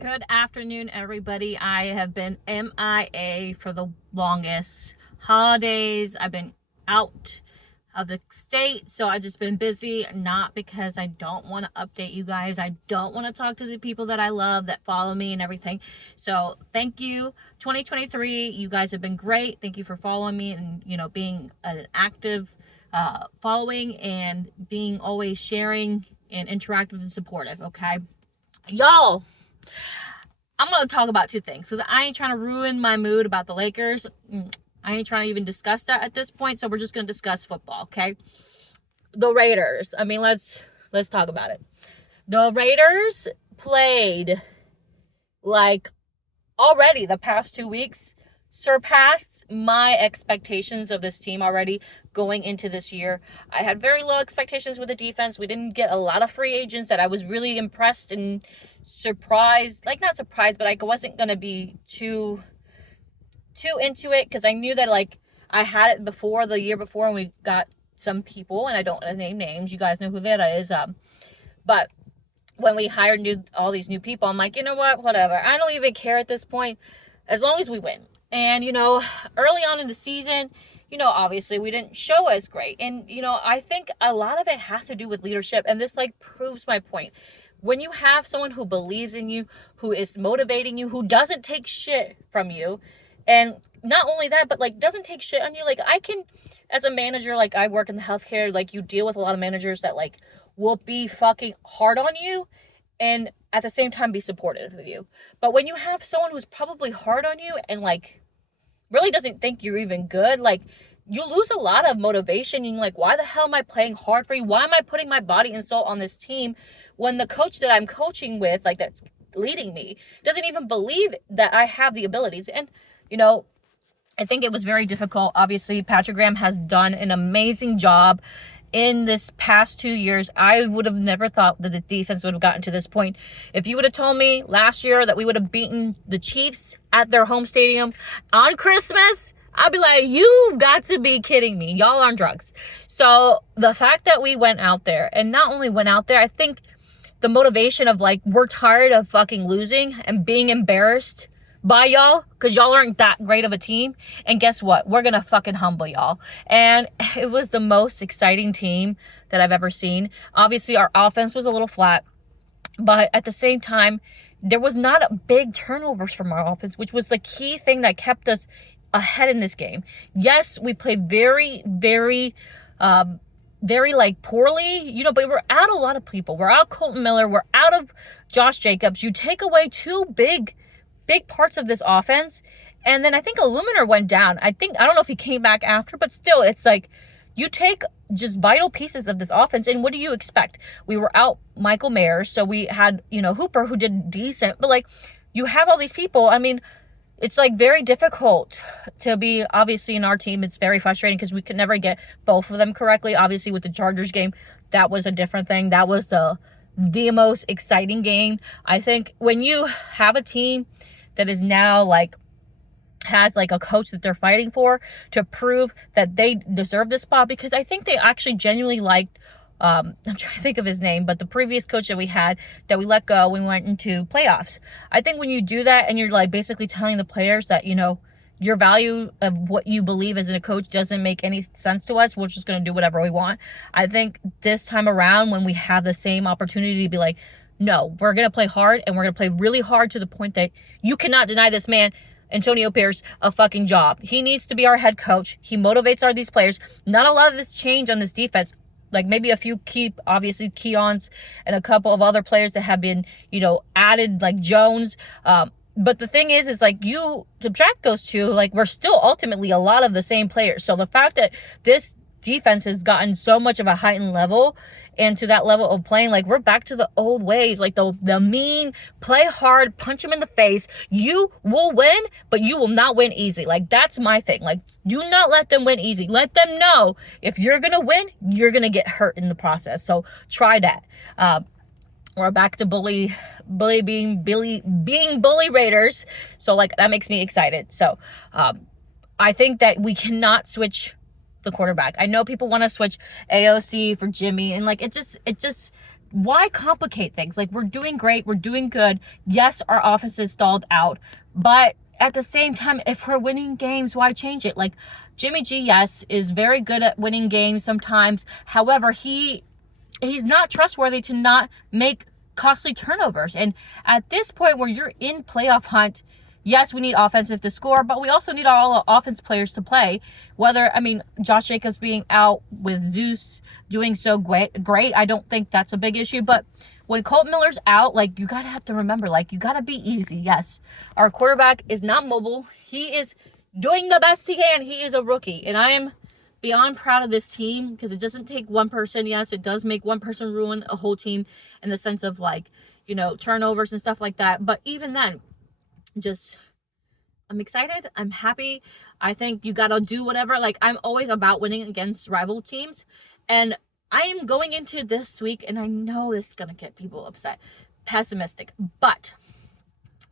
Good afternoon, everybody. I have been MIA for the longest. Holidays, I've been out of the state, so I've just been busy, not because I don't want to update you guys. I don't want to talk to the people that I love, that follow me and everything. So thank you. 2023, you guys have been great. Thank you for following me and, being an active following and being always sharing and interactive and supportive, okay? Y'all, I'm going to talk about two things because I ain't trying to ruin my mood about the Lakers. I ain't trying to even discuss that at this point. So we're just going to discuss football, okay? The Raiders. Let's talk about it. The Raiders played like already the past 2 weeks surpassed my expectations of this team already going into this year. I had very low expectations with the defense. We didn't get a lot of free agents that I was really impressed and surprised, like not surprised, but I wasn't going to be too into it because I knew that like I had it before the year before and we got some people, and I don't want to name names. You guys know who that is. But when we hired all these new people, I'm like, you know what, whatever. I don't even care at this point as long as we win. And, early on in the season, obviously we didn't show as great. And, I think a lot of it has to do with leadership. And this proves my point. When you have someone who believes in you, who is motivating you, who doesn't take shit from you, and not only that, but doesn't take shit on you. I can, as a manager, I work in the healthcare, you deal with a lot of managers that will be fucking hard on you and at the same time be supportive of you. But when you have someone who's probably hard on you and really doesn't think you're even good, you lose a lot of motivation. You're why the hell am I playing hard for you? Why am I putting my body and soul on this team when the coach that I'm coaching with, that's leading me, doesn't even believe that I have the abilities? And, I think it was very difficult. Obviously, Patrick Graham has done an amazing job in this past 2 years. I would have never thought that the defense would have gotten to this point. If you would have told me last year that we would have beaten the Chiefs at their home stadium on Christmas, I'd be like, you got to be kidding me. Y'all on drugs. So the fact that we went out there, and not only went out there, I think the motivation of we're tired of fucking losing and being embarrassed by y'all because y'all aren't that great of a team. And guess what? We're gonna fucking humble y'all. And it was the most exciting team that I've ever seen. Obviously, our offense was a little flat, but at the same time, there was not a big turnovers from our offense, which was the key thing that kept us ahead in this game. Yes, we played very, very poorly, but we're out a lot of people. We're out Colton Miller. We're out of Josh Jacobs. You take away two big parts of this offense. And then I think Illuminer went down. I don't know if he came back after, but still, it's you take just vital pieces of this offense, and what do you expect? We were out Michael Mayers, so we had, Hooper, who did decent, but you have all these people. I mean, it's very difficult to be, obviously in our team, it's very frustrating because we could never get both of them correctly. Obviously with the Chargers game, that was a different thing. That was the most exciting game. I think when you have a team that is now has a coach that they're fighting for to prove that they deserve this spot, because I think they actually genuinely liked, I'm trying to think of his name, but the previous coach that we had that we let go when we went into playoffs. I think when you do that and you're basically telling the players that, your value of what you believe as a coach doesn't make any sense to us, we're just going to do whatever we want. I think this time around, when we have the same opportunity to be no, we're going to play hard, and we're going to play really hard to the point that you cannot deny this man, Antonio Pierce, a fucking job. He needs to be our head coach. He motivates these players. Not a lot of this change on this defense. Maybe a few obviously Keon's and a couple of other players that have been, added, Jones. But the thing is you subtract those two, we're still ultimately a lot of the same players. So the fact that this defense has gotten so much of a heightened level and to that level of playing, we're back to the old ways, the mean, play hard, punch them in the face. You will win, but you will not win easy. That's my thing. Do not let them win easy. Let them know if you're going to win, you're going to get hurt in the process. So try that. We're back to being bully Raiders. So that makes me excited. So I think that we cannot switch the quarterback. I know people want to switch AOC for Jimmy, and it just why complicate things? Like, we're doing great, we're doing good. Yes, our offense is stalled out, but at the same time, if we're winning games, why change it? Like, Jimmy G, yes, is very good at winning games sometimes. However, he's not trustworthy to not make costly turnovers. And at this point where you're in playoff hunt, yes, we need offensive to score, but we also need all offense players to play. Josh Jacobs being out with Zeus doing so great, I don't think that's a big issue. But when Colt Miller's out, like, you gotta have to remember, like, you gotta be easy. Yes, our quarterback is not mobile. He is doing the best he can. He is a rookie, and I am beyond proud of this team because it doesn't take one person. Yes, it does make one person ruin a whole team in the sense of, like, turnovers and stuff like that. But even then, I'm excited. I'm happy. I think you gotta do whatever. Like, I'm always about winning against rival teams. And I am going into this week, and I know this is gonna get people upset, pessimistic, but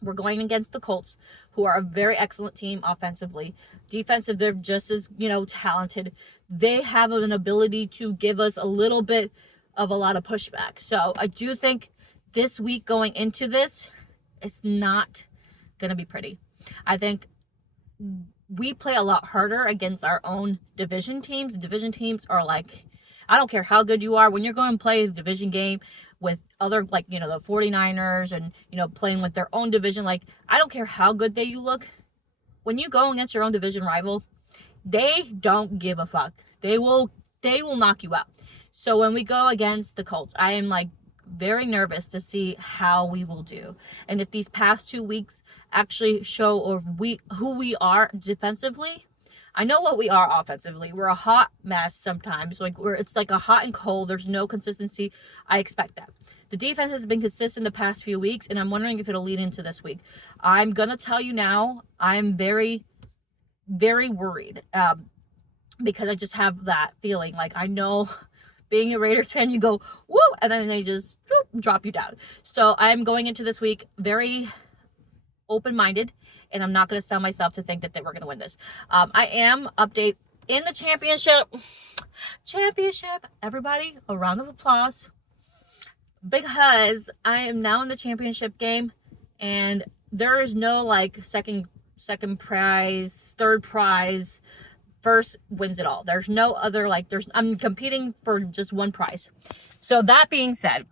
we're going against the Colts, who are a very excellent team offensively. Defensive, they're just as, talented. They have an ability to give us a little bit of a lot of pushback. So I do think this week going into this, it's not going to be pretty. I think we play a lot harder against our own division teams. Division teams are like, I don't care how good you are, when you're going to play a division game with other, like, the 49ers and, playing with their own division, like, I don't care how good you look. When you go against your own division rival, they don't give a fuck. They will knock you out. So when we go against the Colts, I am, like, very nervous to see how we will do. And if these past 2 weeks actually show who we are defensively, I know what we are offensively. We're a hot mess sometimes. It's like a hot and cold. There's no consistency. I expect that. The defense has been consistent the past few weeks, and I'm wondering if it'll lead into this week. I'm going to tell you now, I'm very, very worried because I just have that feeling. Like, I know being a Raiders fan, you go, woo, and then they just drop you down. So I'm going into this week very open-minded, and I'm not going to sell myself to think that we're going to win this. I am update in the championship. Everybody, a round of applause, because I am now in the championship game, and there is no, like, second prize, third prize, first wins it all. There's no other, like, I'm competing for just one prize. So that being said,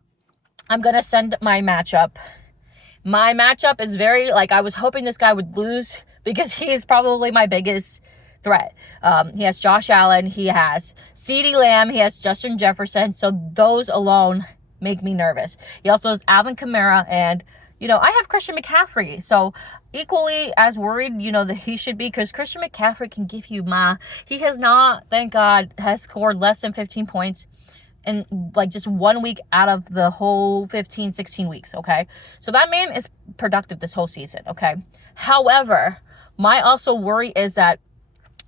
I'm going to send my matchup. My matchup is very, like, I was hoping this guy would lose because he is probably my biggest threat. He has Josh Allen, he has CeeDee Lamb, he has Justin Jefferson. So those alone make me nervous. He also has Alvin Kamara, and, I have Christian McCaffrey. So equally as worried, that he should be, because Christian McCaffrey can give you he has not, thank God, has scored less than 15 points in, like, just 1 week out of the whole 15, 16 weeks, okay? So that man is productive this whole season, okay? However, my also worry is that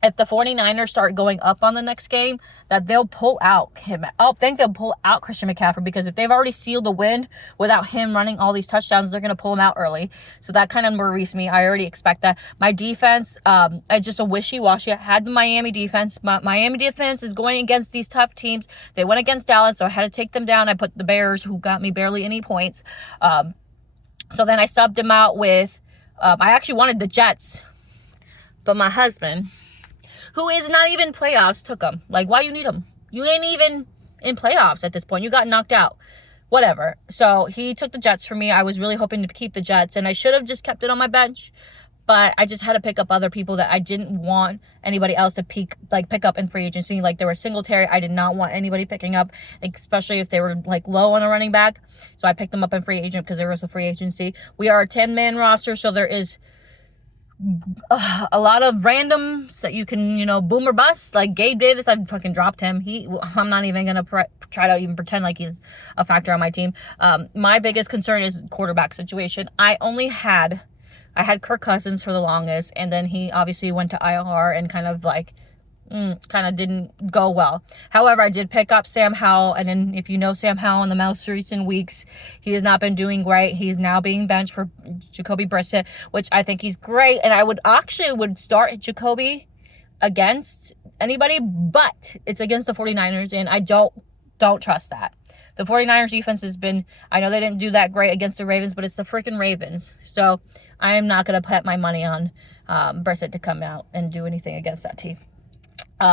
if the 49ers start going up on the next game, that they'll pull out him. I think they'll pull out Christian McCaffrey, because if they've already sealed the win without him running all these touchdowns, they're going to pull him out early. So that kind of worries me. I already expect that. My defense, I just a wishy-washy. I had the Miami defense. Miami defense is going against these tough teams. They went against Dallas, so I had to take them down. I put the Bears, who got me barely any points. So then I subbed him out with, I actually wanted the Jets, but my husband, who is not even playoffs, took him. Like, why you need him? You ain't even in playoffs at this point. You got knocked out. Whatever. So he took the Jets for me. I was really hoping to keep the Jets, and I should have just kept it on my bench, but I just had to pick up other people that I didn't want anybody else to pick up in free agency. Like, there was Singletary. I did not want anybody picking up, especially if they were, like, low on a running back. So I picked them up in free agent because there was a free agency. We are a 10-man roster, so there is a lot of randoms that you can, boom or bust. Like Gabe Davis, I fucking dropped him. I'm not even gonna try to even pretend like he's a factor on my team. My biggest concern is quarterback situation. I had Kirk Cousins for the longest, and then he obviously went to IR and kind of didn't go well. However, I did pick up Sam Howell, and then if you know Sam Howell in the most recent weeks, he has not been doing great. He's now being benched for Jacoby Brissett, which I think he's great, and I would start Jacoby against anybody, but it's against the 49ers, and I don't trust that. The 49ers defense has been, I know they didn't do that great against the Ravens, but it's the freaking Ravens. So I am not going to put my money on Brissett to come out and do anything against that team.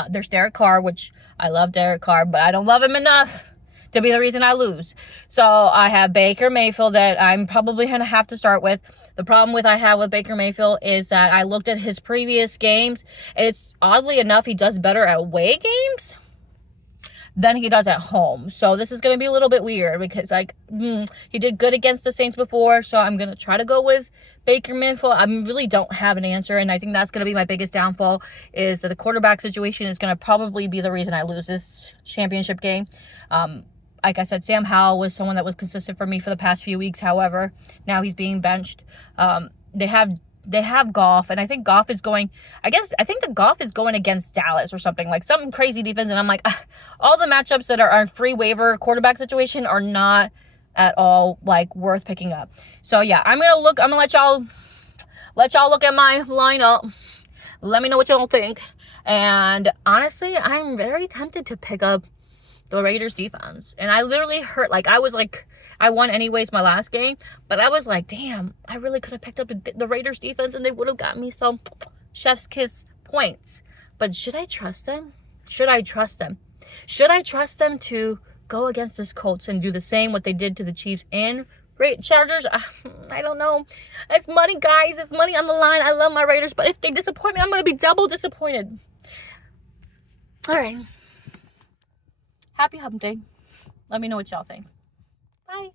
There's Derek Carr, which I love Derek Carr, but I don't love him enough to be the reason I lose. So I have Baker Mayfield that I'm probably going to have to start with. The problem I have with Baker Mayfield is that I looked at his previous games, and it's oddly enough, he does better at away games than he does at home. So this is going to be a little bit weird because he did good against the Saints before. So I'm going to try to go with Baker Mayfield. I really don't have an answer. And I think that's going to be my biggest downfall, is that the quarterback situation is going to probably be the reason I lose this championship game. Like I said, Sam Howell was someone that was consistent for me for the past few weeks. However, now he's being benched. They have Goff, and I think Goff is going, I think the Goff is going against Dallas or something, like some crazy defense, and I'm like, all the matchups that are on free waiver quarterback situation are not at all, like, worth picking up. So, yeah, I'm going to let y'all look at my lineup. Let me know what y'all think. And honestly, I'm very tempted to pick up the Raiders defense. And I literally hurt, I won anyways my last game, but I was like, damn, I really could have picked up the Raiders defense and they would have got me some chef's kiss points. But should I trust them? Should I trust them to go against this Colts and do the same what they did to the Chiefs and Chargers? I don't know. It's money, guys. It's money on the line. I love my Raiders, but if they disappoint me, I'm going to be double disappointed. All right. Happy hump day. Let me know what y'all think. Bye.